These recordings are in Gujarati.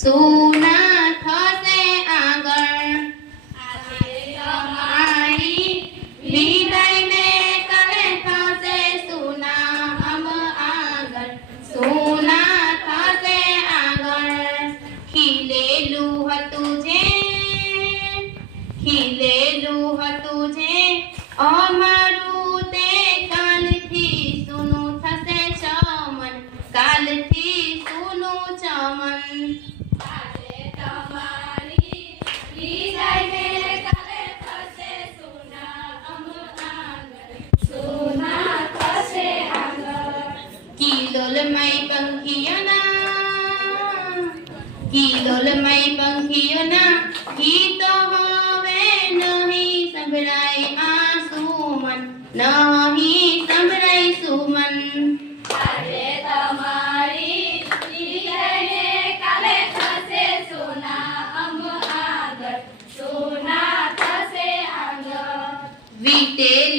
સુના થશે આગળ તમારી વિદાયને કાલે થશે સુના અમ આગળ સુના થશે આગળ ખીલેલું હતું જે, ખીલેલું હતું જે અમારું કિલોલમય પંખીઓના ગીતો હવે નહીં સંભળાય આ સુમન નહીં સંભળાય સુમન વીતેલી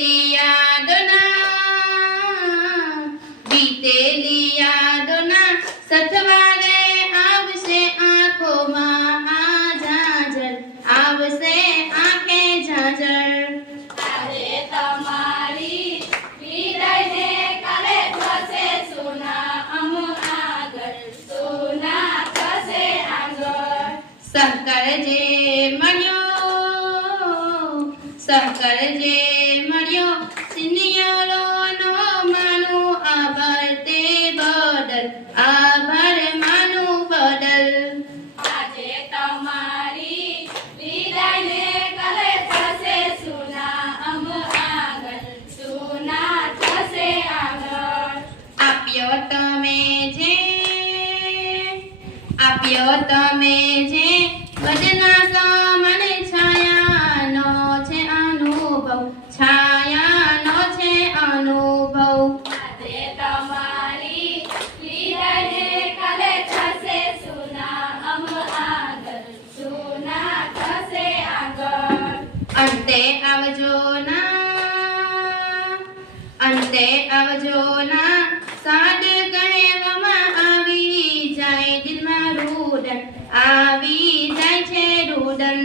શંકર જે મળ્યો સિનિયરો નો માનું આભાર તે બદલ આભાર માનું બદલ. આપ્યો તમે જે આપ્યો તમે જે બદના અંતે આવજો ના અંતે આવજો ના. સાદ કહેવામાં આવી જાય દિલમાં રૂડન આવી જાય છે રૂડન.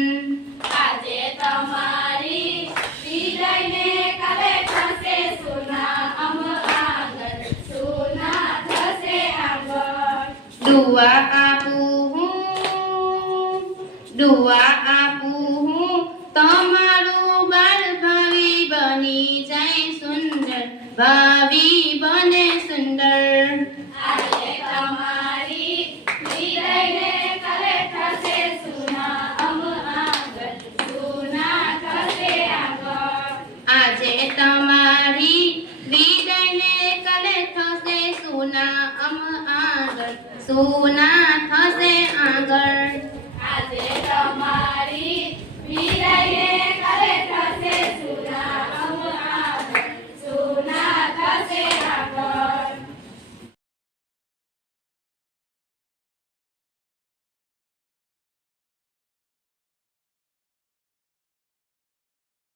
આજે તમારી વિદાયને કાલે થશે સુના અમ આગળ સુના થશે આગળ દુઆ આપું હું દુઆ ભાવિ બને સુંદર. આજે તમારી વિદાયને કાલે થશે સોના અમ આગળ. સોના થશે આગળ. આજે તમારી વિદાયને કાલે થશે સુના અમ આગળ. સુના થશે આગળ. આજે તમારી વિદાયને